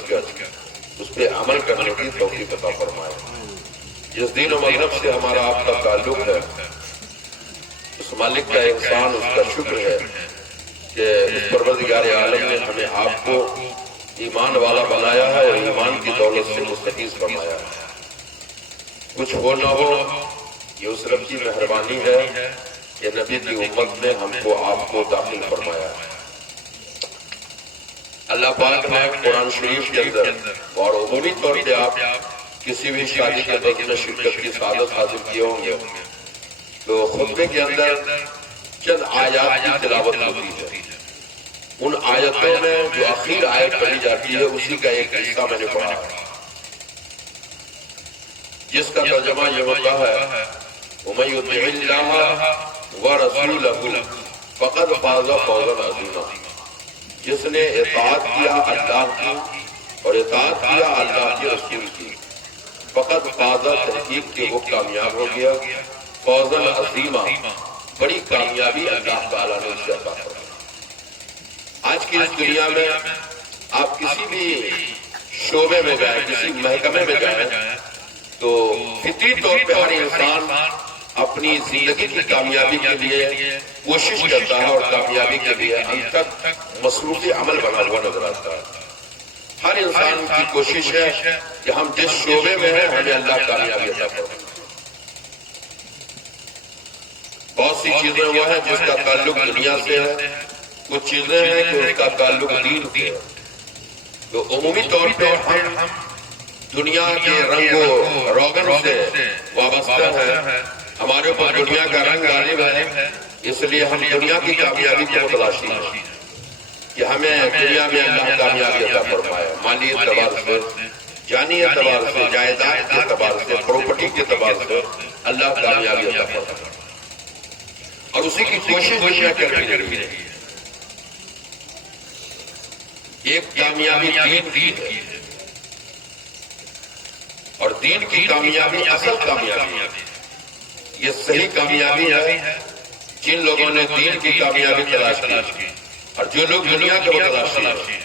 سمجھ کر اس پہ عمل کرنے کی توفیق عطا فرمائے۔ جس دین و مذہب سے ہمارا آپ کا تعلق ہے، اس مالک کا احسان، اس کا شکر ہے کہ اس پروردگار عالم نے ہمیں آپ کو ایمان والا بنایا ہے اور ایمان کی دولت سے مستفیض فرمایا ہے۔ کچھ ہو نہ ہو، یہ اس رب کی مہربانی ہے کہ نبی کی امت میں ہم کو آپ کو داخل فرمایا ہے۔ اللہ پاک نے قرآن شریف کے اندر اور عمومی طور پہ آپ کسی بھی شادی کے وقت میں شرکت کی سعادت حاصل کیے ہوں گے تو خطبے کے اندر چند آیات کی تلاوت ہوتی ہے۔ ان آیتوں میں جو آخر آیت پڑھی جاتی ہے اسی کا ایک حصہ میں نے پڑھا ہے، جس کا ترجمہ یہ ہوتا ہے وَمَن يُطِعِ اللَّهَ وَرَسُولَهُ فَقَدْ فَازَ فَوْزًا عَظِيمًا۔ جس نے اطاعت کیا اللہ کی اور اطاعت کیا اللہ کے رسول کی، فقط فاضا، تحقیق کہ وہ کامیاب ہو گیا، فوزاً عظیما، بڑی کامیابی اللہ تعالیٰ نے اسے عطا فرمائی۔ آج کی اس دنیا میں آپ کسی بھی شعبے میں جائیں، کسی محکمے میں جائیں تو فطری طور پہ ہر انسان اپنی زندگی کی کامیابی کے لیے کوشش کرتا ہے اور کامیابی کے لیے اب تک مصروف عمل بنا ہوا نظر آتا ہے۔ ہر انسان کی کوشش ہے کہ ہم جس شعبے میں ہیں ہمیں اللہ کامیابی عطا فرمائے۔ بہت سی چیزیں وہ ہیں جس کا تعلق دنیا سے ہے، کچھ چیزیں ہیں کہ اس کا تعلق دین سے ہے۔ تو عمومی طور پہ ہم دنیا کے رنگ و روغن سے وابستہ ہیں، ہمارے اوپر دنیا کا رنگ غالب ہے، اس لیے ہم دنیا کی کامیابی کو تلاشی ہیں کہ ہمیں دنیا میں اللہ کامیابی عطا فرمائے، مالی اعتبار سے، جانی اعتبار سے، جائیداد کے اعتبار سے، پراپرٹی کے اعتبار سے اللہ کامیابی عطا فرمائے، اور اسی کی کوشش دنیا کرتی رہی ہے۔ ایک کامیابی دین کی ہے اور دین کی کامیابی اصل کامیابی ہے، یہ صحیح کامیابی ہے جن لوگوں نے دین کی کامیابی تلاش کی، اور جو لوگ دنیا کو تلاش کی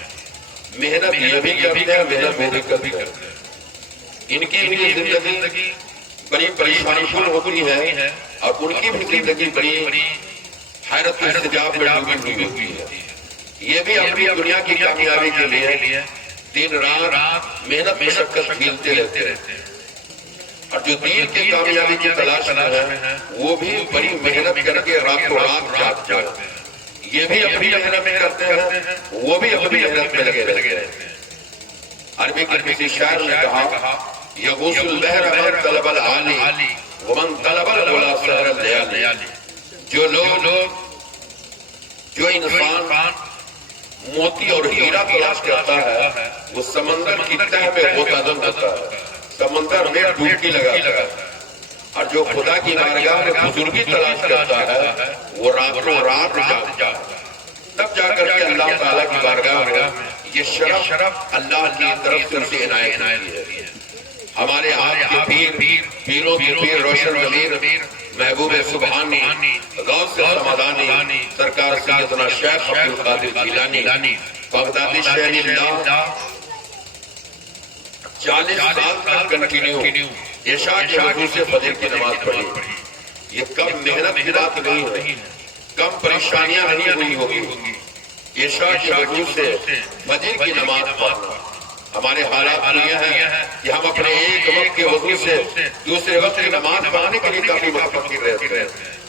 محنت یہ بھی کرتے ہیں، محنت وہ بھی کرتے ہیں، ان کی بھی زندگی بڑی پریشانی پور ہوتی ہے اور ان کی بھی زندگی بڑی حیرت و استجاب میں ڈوبی ہوئی ہوتی ہے۔ یہ بھی اپنی دنیا کی کامیابی کے لیے دن رات محنت مشقت جھیلتے رہتے ہیں، اور جو دین کی کامیابی کی تلاش میں ہے وہ بھی بڑی محنت کر کے راتوں رات جاگتے ہیں، یہ بھی اپنی محنت میں کرتے ہیں، وہ بھی اپنی محنت میں لگے رہتے ہیں۔ عربی کے کسی شاعر نے کہا یغوص البحر من طلب العالی ومن طلب العلا سہر اللیالی۔ جو انسان موتی اور ہیرا تلاش کرتا ہے وہ سمندر کی تہ میں غوطہ ہوتا ہے، سمندر میں ڈبکی لگاتا ہے، اور جو خدا کی بارگاہ میں بزرگی تلاش کرتا ہے وہ راتوں رات جاگتا ہے، تب جا کر کے اللہ تعالیٰ کی بارگاہ میں یہ شرف اللہ کی طرف سے اسے عنایت ہوتی ہے۔ ہمارے آپ کے پیروں کے پیر روشن ضمیر محبوب سبحانی غوث سمدانی سرکار سیدنا شیخ عبد القادر جیلانی بغدادی شہری اللہ 40 سال تک کنٹینیو عشاء کے وضو سے فجر کی نماز پڑھی۔ یہ کم محنت کی بات نہیں ہے، کم پریشانیاں نہیں ہوئی ہوگی، عشاء کے وضو سے فجر کی نماز پڑھنا۔ ہمارے حالات یہ ہیں کہ ہم اپنے ایک وقت کے وضو سے دوسرے وقت کی نماز پڑھنے کے لیے کافی متفکر رہتے ہیں،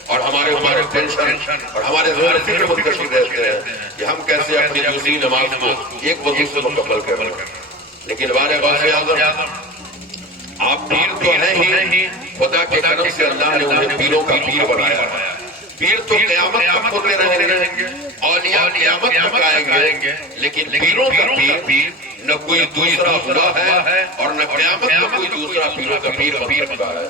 اور ہمارے اوپر ٹینشن اور ہمارے ذہن فکر منتشر رہتے ہیں کہ ہم کیسے اپنی دوسری نماز کو ایک وضو سے مکمل کریں۔ لیکن بارے غوث اعظم آپ پیر تو ہیں ہی، خدا کے کرم سے اللہ نے انہیں پیروں کا پیر بنایا ہے۔ پیر تو قیامت تک ہوتے رہیں گے، اولیاء قیامت تک آئیں گے، لیکن پیروں کا پیر نہ کوئی دوسرا ہوا ہے اور نہ قیامت کا کوئی دوسرا پیروں کا پیر بن سکتا ہے۔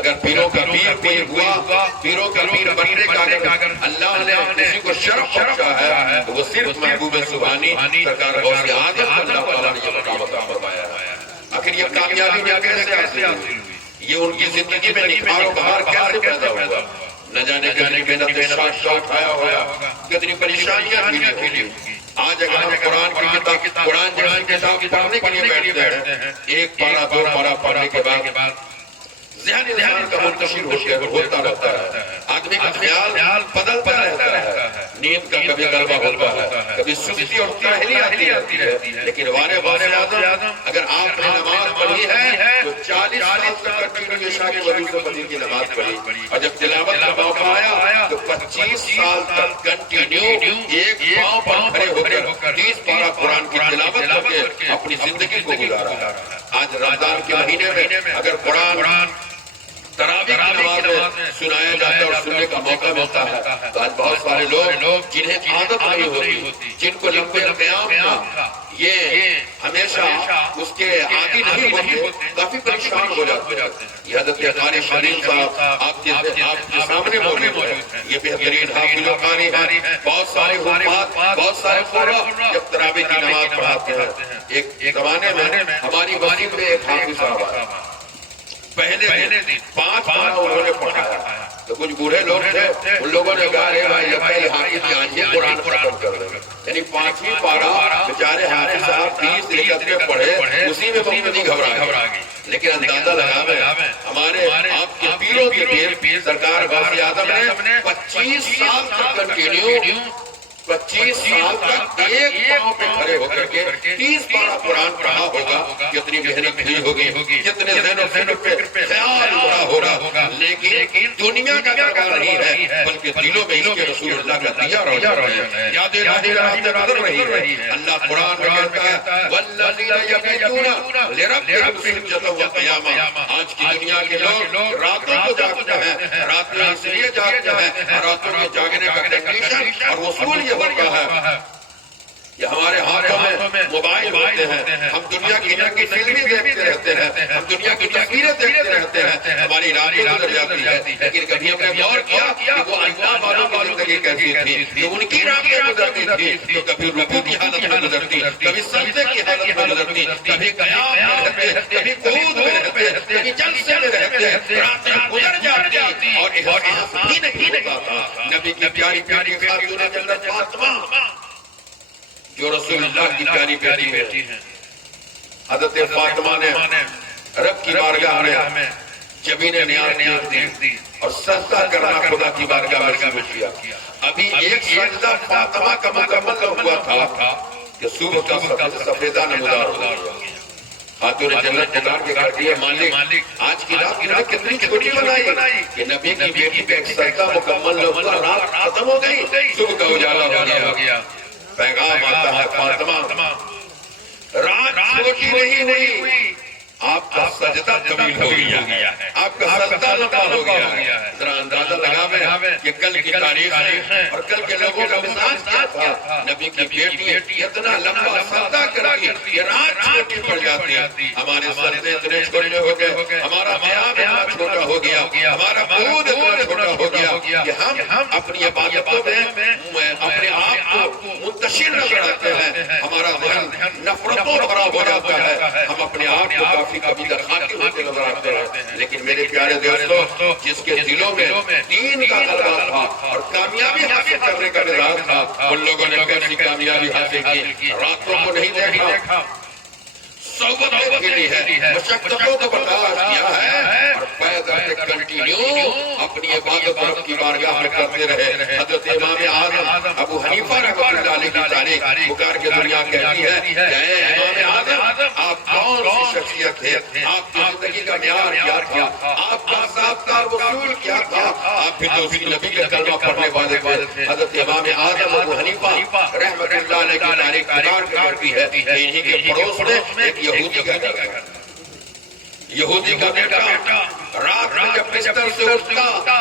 اگر پیروں کا پیر ہوا، پیروں کا پیر بننے کا اگر اللہ نے کسی کو شرف بخشا ہے تو وہ صرف محبوب سبحانی سرکار غوث اعظم کو اللہ تعالیٰ نے یہ مقام عطا فرمایا ہے۔ آخر یہ کامیابی کیسے حاصل ہوئی؟ یہ ان کی زندگی میں نکھار و بہار کیسے پیدا ہوا؟ نہ جانے کتنی محنت شاخ اٹھایا ہوگا، کتنی پریشانیاں بھی کھیلی ہوگی، آج اگر ہم قرآن کی کتاب قرآن جیسی کتاب پڑھنے کے لیے بیٹھتے ہیں، ایک پارہ دو پارہ پڑھنے کے بعد ذہن انسان کا منتشر ہوتا رہتا ہے، آدمی کا خیال بدلتا رہتا ہے، نیند کا کبھی غلبہ ہوتا ہے، کبھی سستی اور کاہلی آتی رہتی ہے، لیکن وارے اعظم اگر آپ نے نماز پڑھی ہے تو 40 سال تک کنٹینیو عشاء کے وضو سے فجر کی نماز پڑھی، اور جب تلاوت کا موقع آیا تو 25 سال تک کنٹینیو ایک پاؤں پر کھڑے ہو کر 30 پارہ قرآن کی تلاوت کر کے اپنی زندگی کو گزارا۔ آج رمضان کے مہینے میں اگر قرآن تراویح کی نماز میں سنایا جاتا ہے اور سننے کا موقع ملتا ہے تو آج بہت سارے لوگ جنہیں عادت نہیں ہوتی، جن کو لمبے قیام کا یہ ہمیشہ اس کے عادی نہیں ہوتے، کافی پریشان ہو جاتے ہیں۔ یہ حضرت قاری شریف صاحب آپ کے سامنے موجود ہے، یہ بہترین حافظ و قاری ہیں، بہت سارے حفاظ، بہت سارے قرآن جب تراویح کی نماز پڑھاتے ہیں۔ ایک زمانے میں ہماری مسجد میں ایک حافظ صاحب آئے، پہلے دن 5 پارہ انہوں نے پڑھایا تو کچھ بوڑھے لوگ تھے، ان لوگوں نے کہا اے بھائی یہ حافظ کی آنکھیں قرآن ختم کر دیں، یعنی 5ویں پارہ بیچارے حافظ صاحب 30 رکعت میں پڑھے، اسی میں مفتی گھبرا گئی۔ لیکن اندازہ لگا ہمارے آپ کے پیروں کے پیر سرکار غوث اعظم نے 25 سال تک کنٹینیو 25 سال تک ایک پاؤں پہ کھڑے ہو کر کے 30 پارہ قرآن پڑھا ہوگا، کتنی محنت ہوئی ہوگی، کتنے ذہن و فکر پہ خیال ہوا ہوگا، لیکن دنیا کا دربار نہیں ہے بلکہ دلوں میں اس کے رسول اللہ کا دیا روشن ہے، یاد نظر رہی ہے۔ اللہ قرآن میں کہتا ہے والذین یبیتون لربہم سجدا و قیاما، آج کی دنیا کے لوگ راتوں کو جاگتے ہیں، رات میں اس لیے جاگتے ہیں، راتوں میں جاگنے کا کنڈیشن اور اصول یہ ہوتا ہے کہ ہمارے ہاتھوں میں موبائل ہوتے ہیں، ہم دنیا کی فلمیں دیکھتے رہتے ہیں، ہم دنیا کی تصویریں دیکھتے رہتے ہیں، ہماری راتیں گزر جاتی ہے، لیکن کبھی ہم نے غور کیا کہ وہ اللہ والوں کی زندگی کیسی تھی، کہ ان کی راتیں گزرتی تھی تو کبھی رکوع کی حالت میں گزرتی، کبھی سجدے کی حالت میں گزرتی، کبھی قیام میں رہتے، کبھی قعود میں رہتے، کبھی جلسے میں رہتے، راتیں گزر جاتی اور احساس ہی نہیں ہوتا تھا۔ نبی کی پیاری پیاری خاتون جنت فاطمہ جو رسول اللہ کی پیاری بیٹی ہے، حضرت فاطمہ نے رب کی بارگاہ میں زمین نیاز دی اور سجدہ کرنا خدا کی بارگاہ میں کیا۔ ابھی ایک سجدہ فاطمہ کا مکمل ہوا تھا کہ صبح کا سفیدہ نمودار ہو گیا۔ خاتون جنت پکار کے کہتی ہے مالک آج کی رات میں کتنی چھوٹی بنائی کہ نبی کی بیٹی پہ ایک سجدہ مکمل ہوا، رات ختم ہو گئی، صبح کا اجالا ہو گیا۔ پیغام آتا ہے فاطمہ رات چھوٹی نہیں ہوئی، آپ کا سجدہ طویل ہو گیا ہے، آپ کا سجدہ لمبا ہو گیا ہے۔ ذرا اندازہ لگاویں کہ کل کی تاریخ ہے اور کل کے لوگوں کا مزاج کیا تھا۔ نبی کی بیٹی اتنا لمبا سجدہ کرتی کہ رات چھوٹی پڑ جاتی، ہمارے سجدے اتنے چھوٹے ہو گئے، ہمارا قیام اتنا چھوٹا ہو گیا، ہمارا قعود اتنا چھوٹا ہو گیا کہ ہم اپنی عبادتوں میں اپنے آپ کو منتشر نظر آتے ہیں، ہمارا ذہن نفرتوں بھرا ہو جاتا ہے، ہم اپنے آپ کو کبھی درخواتے ہوتے نظر آتے ہیں۔ لیکن میرے پیارے دوستو، جس کے دلوں میں دین کا غلبہ تھا اور کامیابی حاصل کرنے کا مزاج تھا، ان لوگوں نے کیسی کامیابی حاصل کی؟ راتوں کو نہیں دیکھا، صحبت ملی ہے، مشقتوں کو برداشت کیا ہے اور پیدل کنٹینیو اپنی عبادت رب کی بارگاہ میں کرتے رہے۔ حضرت امام اعظم ابو حنیفہ رحمۃ اللہ علیہ کی تاریخ پکار کے دنیا کہتی ہے کہ اے امام اعظم آپ کون سی شخصیت ہے، آپ کی زندگی کا معیار کیا تھا، آپ کا ضابطہ اصول کیا تھا، آپ بھی تو اسی نبی کا کلمہ پڑھنے والے تھے۔ حضرت امام اعظم ابو حنیفہ رحمۃ اللہ علیہ کی تاریخ پکار کے کرتی ہے کہ انہی کے پڑوس میں ایک یہودی کا بیٹا رات میں جب بستر سے اٹھتا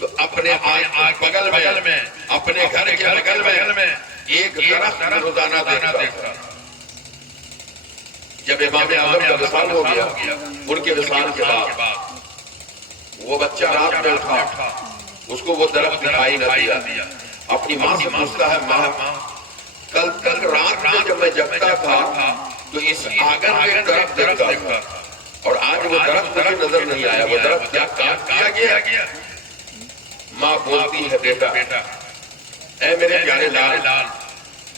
تو اپنے بغل میں اپنے گھر کے بغل میں ایک درخت روزانہ دیکھتا۔ جب امام اعظم کا وصال ہو گیا، ان کے وصال کے بعد وہ بچہ رات میں اٹھا، اس کو وہ درخت دکھائی نہ دیا، اپنی ماں سے پوچھتا ہے ماں کل تک رات میں جب میں جگتا تھا تو اس آنگن میں ایک درخت دیکھتا تھا اور آج وہ درخت مجھے نظر نہیں آیا، وہ درخت کیا کاٹ دیا گیا؟ ماں بولتی ہے بیٹا اے میرے پیارے لال،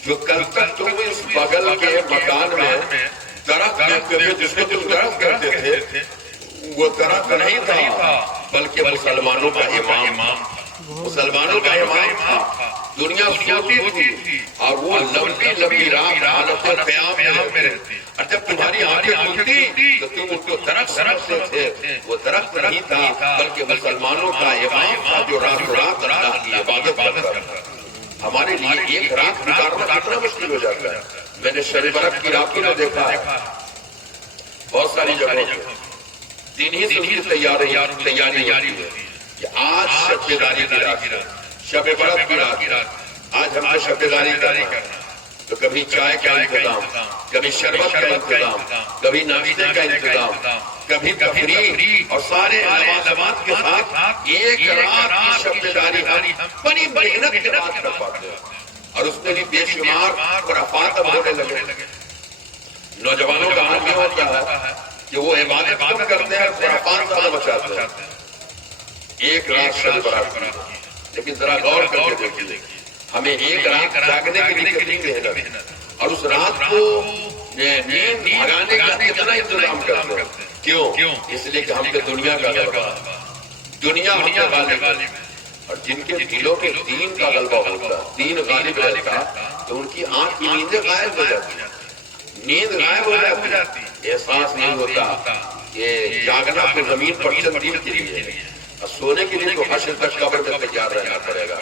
جو کل تک تم اس بغل کے مکان میں درخت دیکھتے تھے جس کو تم درخت کرتے تھے وہ درخت نہیں تھا بلکہ مسلمانوں کا امام، مسلمانوں کا امام تھا۔ دنیا سوتی تھی اور وہ لمبی لمبی رات حالت قیام میں رہتی، اور جب تمہاری آنکھیں کھلتی تو تم اس کو درخت سمجھتے تھے، وہ درخت نہیں تھا بلکہ مسلمانوں کا امام تھا جو رات رات اللہ کی عبادت کرتا تھا۔ ہمارے لیے ایک رات گزارنا کتنا مشکل ہو جاتا ہے۔ میں نے شب برات کی راتوں میں دیکھا ہے بہت ساری جگہوں پہ دن ہی سے تیاری ہوتی ہے کہ آج شب بیداری کی رات، شب برات کی رات، آج ہم شب بیداری کرنا، تو کبھی چائے کا انتظام، کبھی شربت کا انتظام، کبھی ناشتے کا انتظام، کبھی تفریح، اور سارے لوازمات کے ساتھ ایک رات کی شب بیداری ہم بڑی محنت کے بعد کر پاتے ہیں، اور اس میں بھی بے شمار خرافات اب ہونے لگے۔ نوجوانوں کا حال یہ ہوتا ہے کہ وہ عبادت کم کرتے ہیں اور خرافات زیادہ مچاتے ہیں۔ ایک رات شب برات کی، لیکن ذرا غور کر کے دیکھیے، ہمیں ایک رات جاگنے کے لیے کتنی محنت، اور اس رات کو نیند بھگانے کا کتنا انتظام کرتے ہیں۔ کیوں؟ اس لیے کہ ہم پہ دنیا کا غلبہ، دنیا ہم پہ غالب ہے، اور جن کے دلوں کے دین کا غلبہ ہوتا، دین غالب رہتا، تو ان کی آنکھ کی نیندیں غائب ہو جاتی، نیند غائب ہو جاتی، احساس نہیں ہوتا کہ جاگنا تو زمین پر چند دن کے لیے، اور سونے کے لیے تو حشر تک قبر میں تیار رہنا پڑے گا،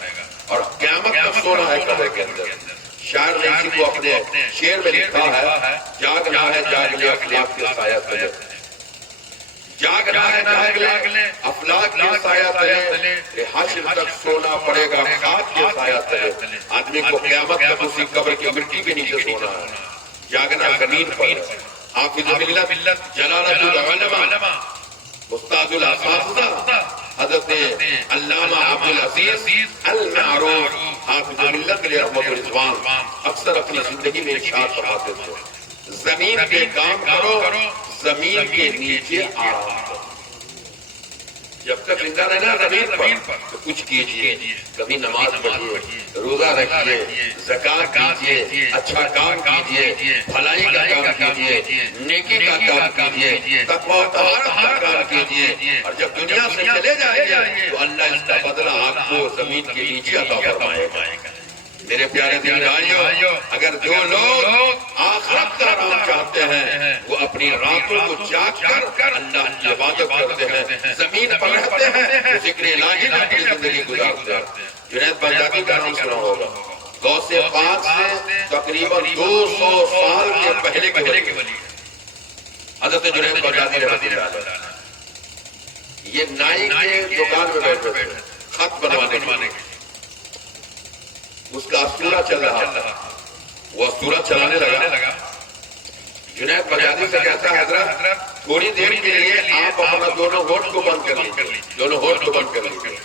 اور قیامت تک سونا ہے قبر کے اندر۔ شاعر نے اسی کو اپنے شعر میں لکھا ہے، جاگنا ہے جاگ لے افلاک کے سایہ تلے، جاگنا ہے جاگ لے افلاک کے سایہ تلے، حشر تک سونا پڑے گا خاک کے سایہ تلے۔ آدمی کو قیامت تک اسی قبر کی مٹی کے نیچے سونا ہے، جاگنا زمین پر۔ حافظ ملت جلالۃ العلماء استاد الاساتذہ حضرت علامہ عبدالعزیز المعروف حافظ ملت علیہ رحمۃ الرضوان اکثر اپنی زندگی میں ارشاد فرماتے تھے، زمین پہ کام کرو، زمین کے نیچے آرام کرو۔ جب تک زندہ رہنا زمین پر تو کچھ کیجئے، کبھی نماز پڑھیے، روزہ رکھیے، زکات کیجئے، اچھا کام کیجئے، بھلائی کا کام کیجئے، نیکی کا کام کیجئے، تقوی و طہارت کا کام کیجئے، اور جب دنیا سے چلے جائیں گے تو اللہ اس کا بدلہ آپ کو زمین کے نیچے عطا فرمائے گا۔ میرے پیارے دین بھائیو، اگر جو لوگ آخرت کا آرام چاہتے ہیں وہ اپنی راتوں کو جاگ کر اللہ کی عبادت کرتے ہیں، زمین پر رہتے ہیں، ذکر الہی میں اپنی زندگی گزارتے ہیں۔ جنید بغدادی کا نام سنا ہوگا، غوث پاک سے تقریباً 200 سال کے پہلے کے ولی حضرت جنید بغدادی رحمۃ اللہ علیہ، یہ نائی کے دکان میں بیٹھے تھے خط بنوانے کے، اس کا اسطورہ چل رہا تھا، وہ اسطورہ چلانے لگا۔ جنید بغدادی سے کہتا ہے، حضرت تھوڑی دیر کے لیے آپ اپنا دونوں ہونٹ کو بند کر لیجیے، دونوں ہونٹ کو بند کر لیجیے،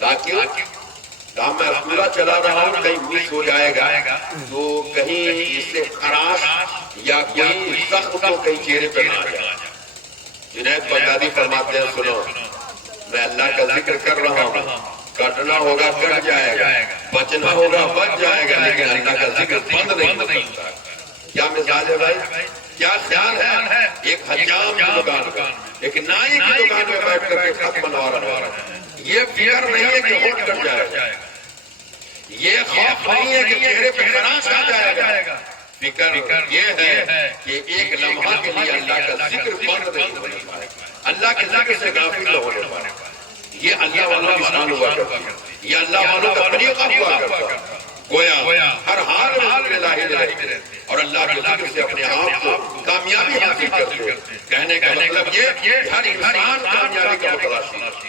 تاکہ میں اسطورہ چلا رہا ہوں، کہیں مس ہو جائے گا تو کہیں اس سے خراش یا کوئی سخت تو کہیں چہرے پہ نہ آ جائے۔ جنید بغدادی فرماتے ہیں، سنو، میں اللہ کا ذکر کر رہا ہوں، کٹنا ہوگا کٹ جائے گا، بچنا ہوگا بچ جائے گا، لیکن اللہ کا ذکر بند نہیں ہو سکتا۔ کیا مثال ہے بھائی، کیا خیال ہے؟ ایک حجام کی دکان پہ، ایک نائی کی دکان میں بیٹھ کر کے خط بنوا رہا ہے، یہ فکر نہیں ہے کہ ہونٹ کٹ جائے گا، یہ خوف نہیں ہے کہ چہرے پہ خراش آ جائے گا، فکر یہ ہے کہ ایک لمحہ کے لیے اللہ کا ذکر بند نہیں ہونے پائے، اللہ کے ذکر سے غافل نہ ہونے پائے۔ یہ اللہ والوں کی شان ہوا کرتی ہے، یہ اللہ والوں کا طریقہ ہوا کرتا ہے، گویا ہر حال میں ذکر الہی میں رہتے اور اللہ کے ذکر سے اپنے آپ کو کامیابی حاصل کرتے۔ کہنے کا مطلب یہ کہ ہر انسان کامیابی کا متلاشی ہے،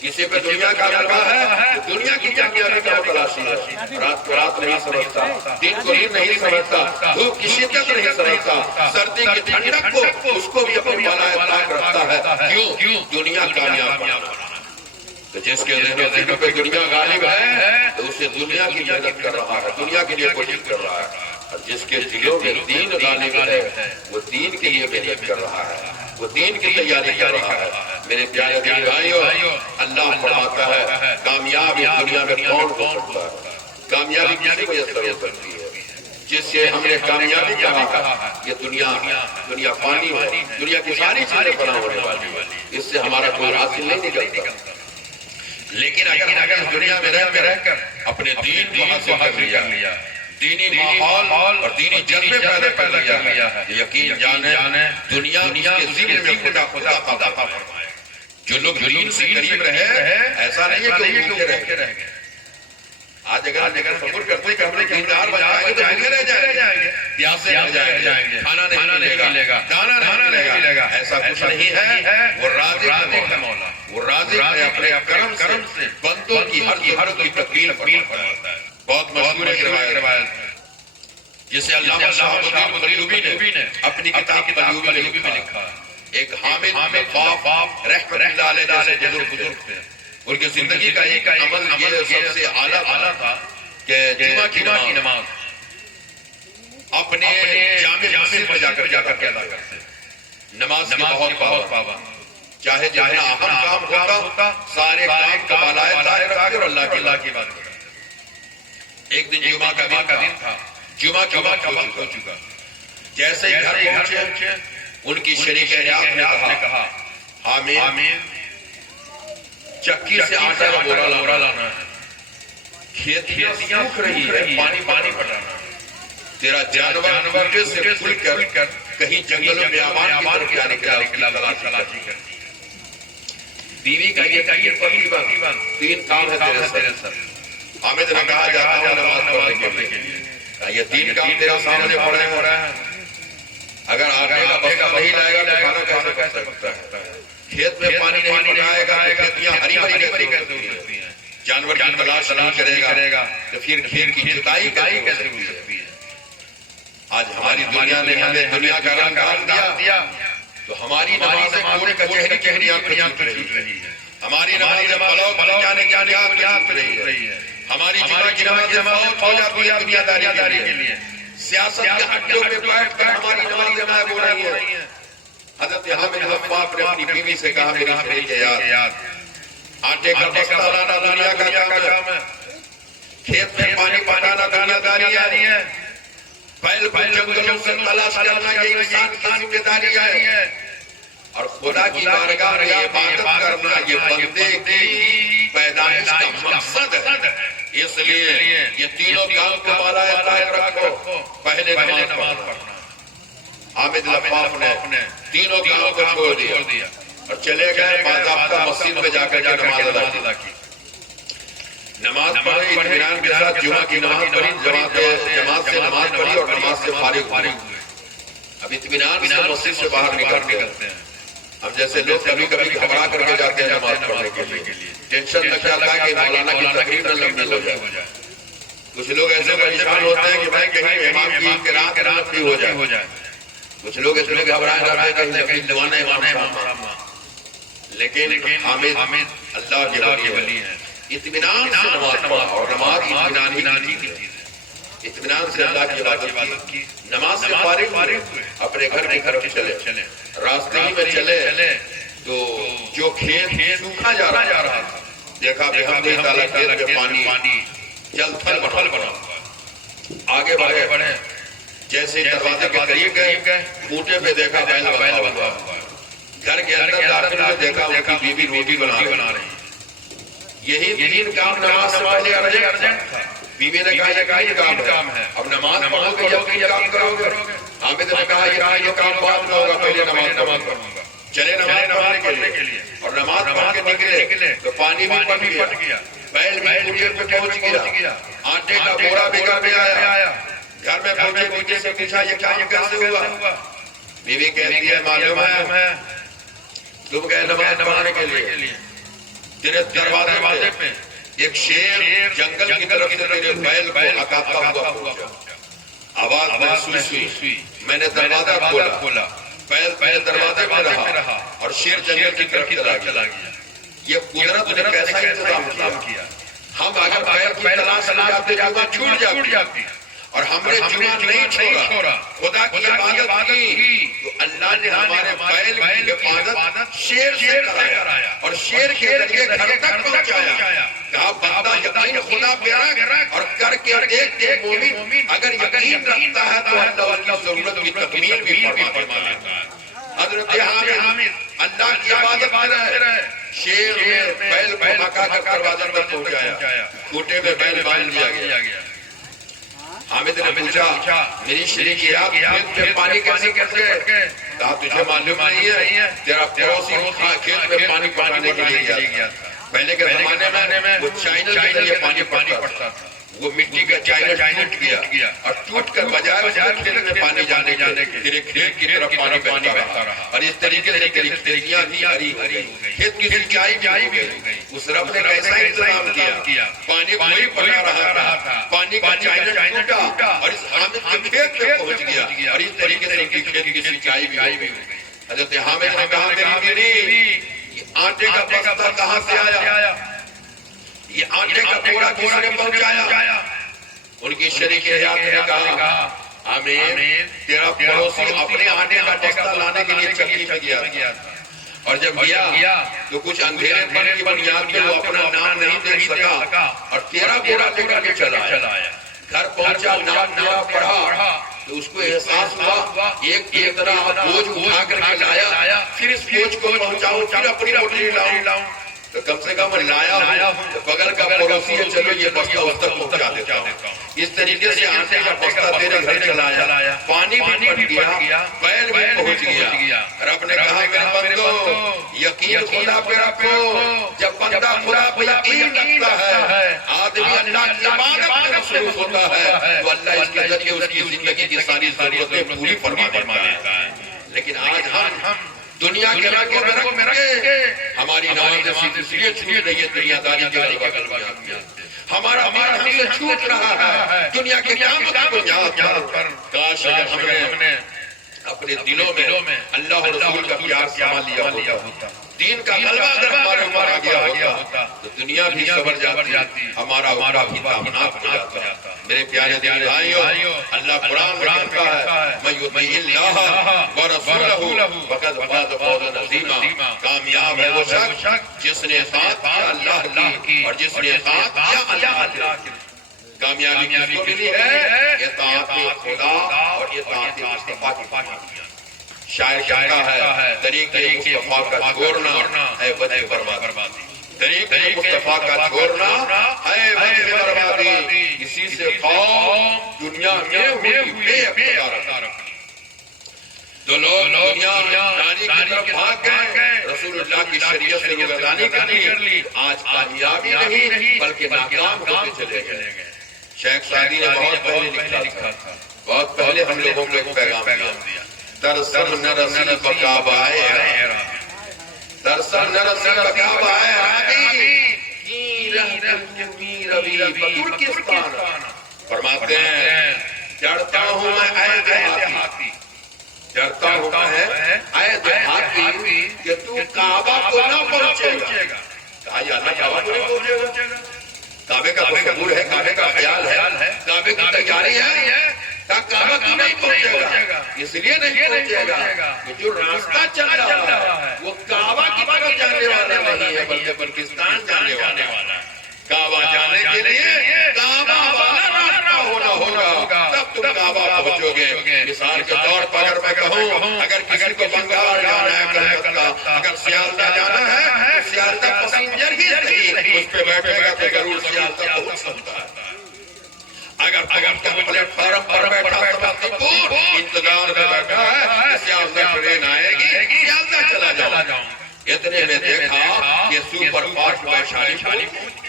کسی پہ دنیا کا غلبہ ہے، دنیا کی کامیابی کا متلاشی ہے، رات کو رات نہیں سمجھتا، دن کو دن نہیں سمجھتا، دھوپ کی شدت نہیں سمجھتا، سردی کی ٹھنڈک کو اس کو بھی اپنی بالائے طاق رکھتا ہے۔ کیوں؟ دنیا کامیاب بنانا۔ تو جس کے ذہن پہ دنیا غالب ہے تو اسے دنیا کی محنت کر رہا ہے، دنیا کے لیے کوشش کر رہا ہے، اور جس کے دلوں میں دین غالب ہے وہ دین کے لیے محنت کر رہا ہے، وہ دین کی تیاری کر رہا ہے۔ میرے پیارے دین بھائیو، اللہ فرماتا ہے کامیاب اس دنیا میں کون ہو سکتا ہے؟ کامیابی کسی میسر ہو سکتی ہے جس سے ہم نے کامیابی کہا یہ دنیا پانی ہے، دنیا کی ساری چیزیں بنا ہونے والی، اس سے ہمارا کوئی حاصل نہیں نکلتا۔ لیکن اگر اس دنیا میں رہ کر اپنے دین کو حاصل کر لیا، دینی ماحول اور دینی جذبے پیدا کر لیا ہے، یقین جانے دنیا کے ذکر میں خدا فرمائے۔ جو لوگ دین سے قریب رہے ایسا نہیں ہے کہ وہ بھوکے رہ گئے۔ آج اگر تصور کرتے ہیں کہ ہم نے دیندار بن جائیں گے تو بھوکے رہ جائیں گے، پیاسے رہ جائیں گے، کھانا نہیں ملے گا، دانا نہیں ملے گا، ایسا کچھ نہیں ہے۔ وہ رازق ہے مولا، وہ رازق ہے، اپنے کرم سے بندوں کی ہر کوئی تکمیل فرماتا ہے۔ بہت مشہور روایت جسے علامہ شہاب الدین قیومی نے اپنی کتاب قیومی میں لکھا، ایک حامد باپ رحمت اللہ علیہ جیسے بزرگ تھے، ان کی زندگی کا ایک عمل یہ سب سے اعلیٰ تھا کہ جمعہ کی نماز اپنے جامع مسجد میں جا کر ادا کرتے، نماز کے بہت پابند، چاہے جتنا اہم کام ہوتا سارے کام کا بالائے طائر رکھتے اور اللہ کی بات کرتے۔ ایک دن جمعہ کا دن تھا، جمعہ کا وقت ہو چکا، جیسے ہی گھر پہنچے ان کی شریک حیات نے کہا حامد چکی سے آٹا کا بورا لانا ہے، کھیتیاں سوکھ رہی ہے، پانی پٹانا ہے، تیرا جانور سے کھل کر کہیں جنگلوں میں آباد کی طرف جانے کے تلاشی کر۔ بیوی کا یہ تقریباً 3 کام ہے تیرے سر۔ حامد نے کہا جاتا ہوں نماز پڑھنے کے لیے، یہ 3 کام تیرا سامنے پڑھنے ہو رہا ہے، اگر آگے کا بستہ نہیں لائے گا تو کھانا کیسے پک سکتا ہے؟ کھیت میں پانی نہیں پٹائے گا تو کھیتیاں ہری بھری کیسے ہو سکتی ہیں؟ جانور کی تلاش نہیں کرے گا تو پھر کھیت کی جتائی کیسے ہو سکتی ہے؟ آج ہماری دنیا نے ہمیں دنیا کا رنگ ڈال دیا تو ہماری نمازیں کوڑے کچہری آنکھیں چھوٹ رہی ہے، ہماری نمازیں پلو جانے کی آنکھ چھوٹ رہی ہے، ہماری جمعہ کی نمازیں فوت ہو جاتی ہے دنیا داری کے لیے، سیاست کے اڈوں پہ بیٹھ کر ہماری نمازیں غائب ہو رہی ہیں۔ حضرت حامد حفاف نے اپنی بیوی سے کہا میری شریک یاد، آٹے کا بستہ لانا دنیا کا کام ہے، کھیت میں پانی پٹانا دنیا داری ہے، بیل کو جنگلوں سے تلاش کرنا یہ انسان کی ذمہ داری ہے، اور خدا کی بارگاہ میں عبادت کرنا یہ بندے کی پیدائش کا مقصد ہے۔ اس لیے یہ تینوں کام کو بالائے طائر رکھو، پہلے نماز پڑھنا۔ حامد لفاف نے تینوں کاموں کو چھوڑ دیا اور چلے گئے باضابطہ مسجد میں جا کر نماز ادا کی، نماز پڑھی، اطمینان کے ساتھ جمعہ کی نماز پڑھی، جماعت سے نماز پڑھی اور نماز سے فارغ ہوئے۔ اب اطمینان سے مسجد سے باہر نکلتے ہیں، ہم جیسے لوگ کبھی گھبرا کر کے جاتے ہیں نماز پڑھنے کے لیے، ٹینشن لگ جاتا ہے کہ مولانا کی تقریر نہ لمبی ہو جائے۔ کچھ لوگ ایسے پریشان ہوتے ہیں کہ بھائی کہیں امام کی قرات نہ ہو جائے، کچھ لوگ اس لیے گھبرائے جاتے ہیں کہیں دیوانے امام، لیکن حامد اللہ کے ولی ہیں، اطمینان سے نماز پڑھا، اور نماز اطمینان کی چیز ہے، اطمینان سے اللہ کی عبادت کی، نماز سے فارغ ہوئے، اپنے گھر کی طرف چلے، راستے ہی میں چلے تو جو کھیت سوکھا جا رہا تھا دیکھا بحمد تعالیٰ کھیت میں پانی جل تھل بنا ہوا، آگے بڑھے، جیسے دروازے کے قریب گئے بوٹے پہ دیکھا بیل بندھا ہوا، گھر کے اندر داخل میں دیکھا ان کی بیوی روٹی بنا رہی، یہی 3 کام نماز سے پہلے ارجنٹ تھا۔ بیوی نے کہا یہ کام ہے، اب نماز پڑھو گے یا 3 کام کرو گے؟ حامد نے کہا یہ کام بعد میں ہوگا، پہلے نماز پڑھوں گا۔ چلے نماز پڑھنے کے لیے، اور نماز پڑھ کے نکلے تو پانی بھی پٹ گیا، بیل بھی بوٹے پہ پہنچ گیا، آٹے کا بورا بھی گھر میں آیا، گھر میں پہنچے بیٹے سے پوچھا یہ کام کیسے ہوا؟ بیوی کہتی ہے معلوم ہے تم گئے نماز پڑھنے کے لیے، تیرے دروازے پہ ایک شیر جنگل کی طرف سے تیرے بیل کو ہکاتا ہوا پہنچا، آواز محسوس ہوئی، میں نے دروازہ کھولا، بیل دروازے پہ رہا اور شیر جنگل کی طرف چلا گیا۔ یہ قدرت نے کیسا انتظام کیا؟ ہم اگر بیل کی تلاش میں جاتے جمعہ چھوٹ جاتی، اور ہم نے جمعہ نہیں چھوڑا، خدا کی عبادت کی، تو اللہ نے ہمارے بیل کی حفاظت شیر سے کرایا اور شیر کے ذریعے گھر تک پہنچایا۔ کہا بندہ یقین خدا پہ رکھ اور کر کے دیکھ کہ مومن اگر یقین رکھتا ہے تو اللہ اس کی ضرورت کی تکمیل بھی فرما دیتا ہے۔ حضرت حامد اللہ کی عبادت کر رہے، شیر میں بیل کو مکہ کا دروازہ تک پہنچایا، کھوٹے میں بیل باندھ دیا گیا۔ حامد نے پوچھا میری شریک یاد کھیت میں پانی کیسے گئے؟ کہا تجھے معلوم نہیں ہے تیرا پڑوسی کھیت میں پانی پڑانے کے لیے گیا تھا۔ پہلے کے زمانے میں وہ چائنل کے ذریعے پانی پڑتا تھا، وہ مٹی کا چائنل ٹوٹ گیا اور ٹوٹ کر بجائے کھیت میں پانی جانے کے تیرے کھیت کی طرف پانی بہتا رہا اور اس طریقے سے کھیتیاں بھی ہری کھیت کی سینچائی بھی ہو گئی۔ اس رب نے کیسا انتظام کیا، پانی وہی پڑا رہا تھا، پانی کا چائنل ٹوٹا اور اس حامد کے کھیت میں پہنچ گیا اور اس طریقے سے کھیت کی سینچائی بھی ہو گئی۔ حضرت حامد نے کہا میری بیوی یہ آٹے کا بستہ کہاں سے آیا، یہ آٹے کا ٹکڑا کس نے پہنچایا؟ ان کی شریک حیات نے کہا آمین تیرا پڑوسی اپنے آٹے کا بستہ لانے کے لیے چکی میں گیا تھا اور جب گیا تو کچھ اندھیرے پن کی بنیاد پہ وہ اپنا نام نہیں دیکھ سکا اور تیرا گھوڑا لے کر کے چلا آیا۔ گھر پہنچا، نام پڑھا تو اس کو احساس ہوا ایک طرح بوجھ اٹھا کر کے لایا، پھر اس بوجھ کو پہنچاؤں، پھر اپنی روٹی لاؤں تو کم سے کم لایا ہوں، بغل کا پڑوسی ہے چلو یہ بستہ اس تک پہنچا دیتا ہوں۔ اس طریقے سے آٹے کا بستہ تیرے گھر چلایا، پانی بھی پڑ گیا، بیل بھی پہنچ گیا۔ رب نے کہا میرے بندو یقین خدا پہ رکھو، جب بندہ خدا پہ یقین رکھتا ہے آدمی اللہ کی عبادت میں مصروف ہوتا ہے تو اللہ اس کے ذریعے اس کی زندگی کی ساری ضرورتیں پوری فرما دیتا ہے۔ لیکن آج ہم دنیا کے رنگوں میں رکھ کے ہماری نماز اس لیے چھوٹ رہی ہے دنیا داری کے غلبہ، ہمارا ہم سے چھوٹ رہا ہے دنیا کے کام کی بنیاد پر۔ کاش ہم نے اپنے دلوں میں اللہ اور رسول کا پیار سما لیا ہوتا، دین کا غلبہ اگر ہمارے اوپر آ گیا ہوتا تو دنیا بھی صبر جاتی، ہمارا بھی تامنات ہو جاتا۔ میرے پیارے دین بھائیو، اللہ قرآن میں کہتا ہے من یطیع اللہ ورسولہ فقد فاز فوزا عظیما، کامیاب ہے وہ شخص جس نے اطاعت کیا اللہ کی اور جس نے اطاعت کیا اللہ کی۔ کامیابی کس کو ملی ہے؟ اطاعت خدا اور اطاعت مصطفیٰ کی۔ شاعر کہتا ہے طریقے مصطفیٰ کا چھوڑنا ہے وجہ بربادی، طریقے مصطفیٰ کا چھوڑنا ہے وجہ بربادی، اسی سے قوم دنیا میں ہوئی بے اقتدار۔ جو لوگ دنیا دانی کی طرف بھاگ گئے، رسول اللہ کی شریعت سے روگردانی کر لی، آج کامیابی نہیں بلکہ ناکام ہوتے چلے گئے۔ شیخ سعدی نے بہت پہلے لکھا تھا، بہت پہلے ہم لوگوں کو ایک پیغام دیا، ترسم نہ رسی بکعبہ احرام، ترسم نہ رسی بکعبہ احرامی، کی رہت کی روی بترکستان۔ فرماتے ہیں چڑھتا ہوں میں اے دیہاتی، چڑھتا ہوں میں اے دیہاتی کہ تو کعبہ کو نہ پہنچے گا۔ کہا یا اللہ کعبہ کو نہیں پہنچے گا؟ کعبے کا تصور ہے، کعبے کا خیال ہے، کعبے کی تیاری ہے، کعبہ کیوں نہیں پہنچے گا؟ اس لیے نہیں پہنچے گا کہ جو راستہ چل رہا ہے وہ کعبہ کی طرف جانے والا نہیں ہے بلکہ پاکستان جانے والا ہے۔ کعبہ جانے کے لیے کعبہ والا راستہ ہونا ہوگا تب تم کعبہ پہنچو گے۔ مثال کے طور پر اگر میں کہوں اگر کسی کو بنگال جانا ہے کلکتہ، اگر سیالدہ جانا ہے تو سیالدہ پسنجر ہی نہیں، اس پہ بیٹھے گا تو ضرور سیالدہ پہنچ سکتا ہے۔ اگر پلیٹ فارم پر بیٹھا سمستی پور انتظار میں بیٹھا ہے سیالدہ ٹرین آئے گی، سیالدہ چلا جاؤں۔ اتنے میں دیکھا کہ سپر فاسٹ ویشالی پہنچ،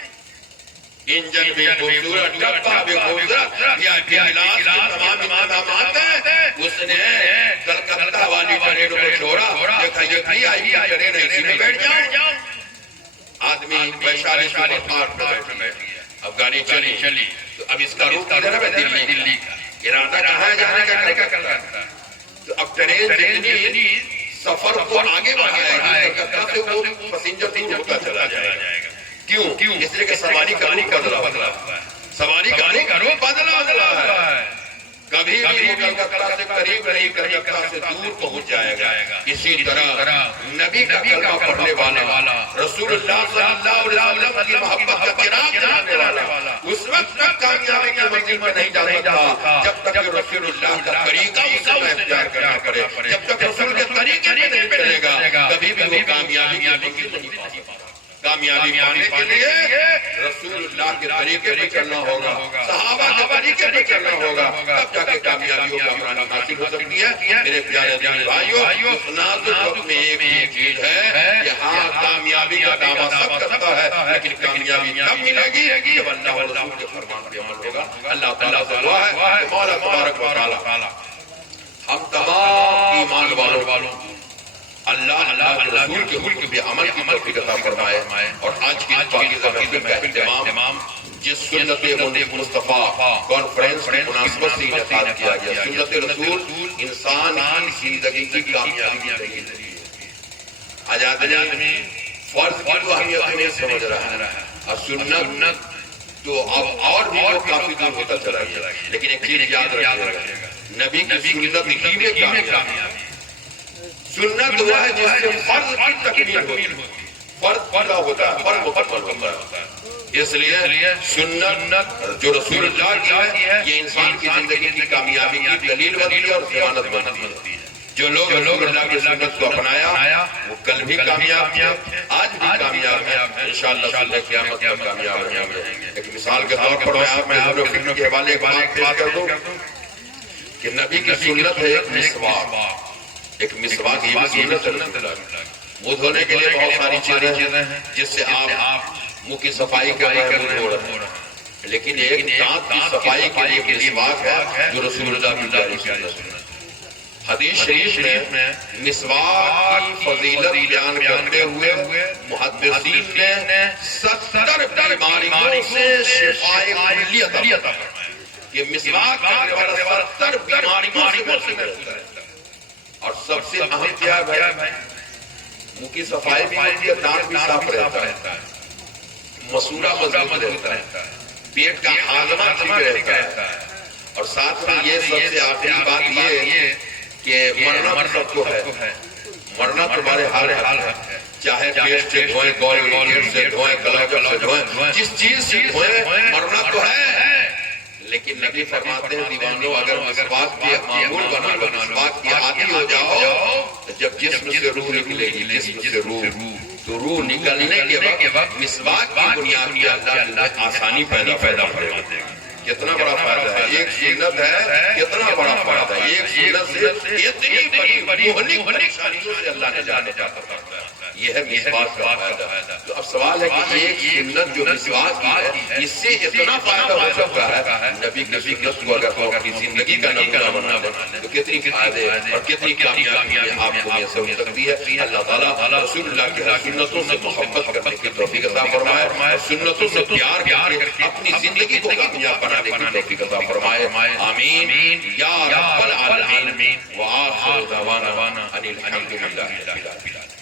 انجن بھی خوبصورت، ڈبہ بھی خوبصورت، کلاس کے تمام انتظامات ہیں۔ اس نے کلکتہ والی ٹرین کو چھوڑا، دیکھا یہ آئی ٹرین ہے اسی میں بیٹھ جاؤں۔ آدمی ویشالی سپر فاسٹ میں بیٹھ گیا، اب گاڑی چلی تو اب اس کا روٹ کدھر ہے؟ دلی کا، ارادہ کہاں ہے جانے کا؟ کلکتہ۔ تو اب ٹرین جتنی سفر کو آگے بڑھائے گی کلکتہ سے وہ پسنجر دور ہوتا چلا جائے گا۔ کیوں؟ اس لیے کہ سواری کا روٹ بدلا ہوا ہے، سواری کا روٹ بدلا ہے۔ کبھی بھی وہ کلکتہ سے قریب نہیں، کلکتہ سے دور پہنچ جائے گا۔ اسی طرح نبی کا کلمہ پڑھنے والا، رسول اللہ صلی اللہ علیہ وسلم کی محبت کا چراغ جلانے والا اس وقت تک کامیابی کی منزل میں نہیں جا سکتا جب تک کہ رسول اللہ کا طریقہ اسے اختیار کرنا پڑے۔ جب تک رسول کے طریقے میں نہیں چلے گا کبھی بھی وہ کامیابی کی منزل نہیں پا سکتا۔ کامیابی پانے کے لیے رسول اللہ کے طریقے پہ چلنا ہوگا، صحابہ کے طریقے پہ چلنا ہوگا، تب جا کے کامیابیوں کا پرانا حاصل ہو سکتی ہے۔ میرے پیارے دینی بھائیوں، اس نازک وقت میں ایک ہی چیز ہے کہ ہاں کامیابی کا دعویٰ سب کرتا ہے، لیکن کامیابی تب ملے گی جب اللہ اور رسول کے فرمان پہ عمل ہوگا۔ اللہ تعالیٰ سے دعا ہے کہ مولا تبارک و تعالیٰ ہم تمام ایمان والوں اللہ کے رسول کے حکم پہ عمل کی توفیق عطا فرمائے، اور آج کی پاکیزہ محفل کا اہتمام جس سنت مصطفیٰ کانفرنس کی مناسبت سے انعقاد کیا گیا۔ سنت رسول انسان کی زندگی کی کامیابی کا ذریعہ ہے۔ آج آدمی فرض کی تو اہمیت نہیں سمجھ رہا ہے، اور سنت تو اب اور بھی کافی دور ہوتا چلا گیا، لیکن ایک چیز یاد رکھیے گا، نبی کی سنت ہی میں کامیابی۔ سنت وہ ہے جس سے فرض کی تکمیل ہوتی ہے، فرض پورا ہوتا ہے، فرض مکمل ہوتا ہے۔ اس لیے سنت جو رسول اللہ کی ہے یہ انسان کی زندگی کی کامیابی کی دلیل بنتی ہے اور ضمانت بنتی ہے۔ جو لوگ اللہ کی سنت کو اپنایا وہ کل بھی کامیاب تھے، آج بھی کامیاب ہیں، انشاءاللہ صلی قیامت میں کامیاب ہوں گے۔ ایک مثال کے طور پر میں آپ لوگوں کے حوالے ایک بات پیش کر دوں کہ نبی کی سنت ہے ایک مسواک۔ ایک مسواک یہ بھی سنت ہے۔ منہ دھونے کے لیے بہت ساری چیزیں ہیں جس سے آپ منہ کی صفائی کر رہے ہیں، لیکن ایک دانت کی صفائی کے لیے مسواک ہے جو رسول اللہ کی پیاری سنت ہے۔ حدیث شریف میں مسواک کی فضیلت بیان کرتے ہوئے محدثین نے 70 بیماریوں سے شفائے کلی عطا فرمائی۔ یہ مسواک کرنے والا 70 بیماریوں سے محفوظ رہتا ہے۔ اور سب سے اہم کیا ہے، منہ کی صفائی بھی ہوتی ہے، دانت بھی صاف رہتا ہے، مسورہ مضبوط رہتا ہے، پیٹ کا ہاضمہ ٹھیک رہتا ہے، اور ساتھ میں یہ سب سے آخری بات یہ کہ مرنا سب کو ہے، مرنا تمہارے حال ہے، چاہے پیٹ سے دھوئیں، گول سے دھوئیں، کلاجل سے دھوئیں، جس چیز سے دھوئیں، مرنا تو ہے۔ لیکن نبی فرماتے ہیں دیوانوں اگر مسواک کے معمول بنا لو، مسواک کی عادی ہو جاؤ، جب جسم سے روح نکلے گی، جسم سے روح، تو روح نکلنے کے وقت مسواک کی بنیاد پہ اللہ آسانی پیدا فرماتے ہیں۔ کتنا بڑا فائدہ ہے، ایک سنت ہے، کتنا بڑا فائدہ ہے، ایک سنت سے اتنی بڑی مہلک پریشانیوں سے اللہ نے جانے جاتا ہے۔ یہ ہے مسواک کا فائدہ۔ تو اب سوال ہے کہ ایک سنت جو مسواک کی ہے اس سے اتنا فائدہ ہو سکتا ہے، نبی کی سنت کو اگر آپ اپنی زندگی کا نمونہ بنا لیں تو کتنی فائدے اور کتنی کامیابی آپ کو میسر ہو سکتی ہے۔ اللہ تعالیٰ رسول اللہ کی سنتوں سے محبت کرنے کی توفیق عطا فرمائے، اور سنتوں سے پیار کر کے اپنی زندگی کو کامیاب بنانے کی توفیق عطا فرمائے۔ آمین یا رب العالمین۔ وآخر دعوانا ان الحمد للہ رب العالمین۔